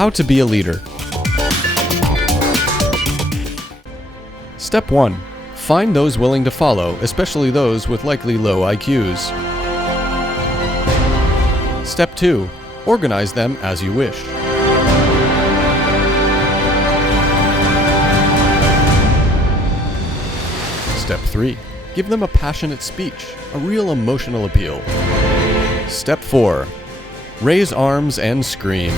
How to be a leader. Step 1. Find those willing to follow, especially those with likely low IQs. Step 2. Organize them as you wish. Step 3. Give them a passionate speech, a real emotional appeal. Step 4. Raise arms and scream.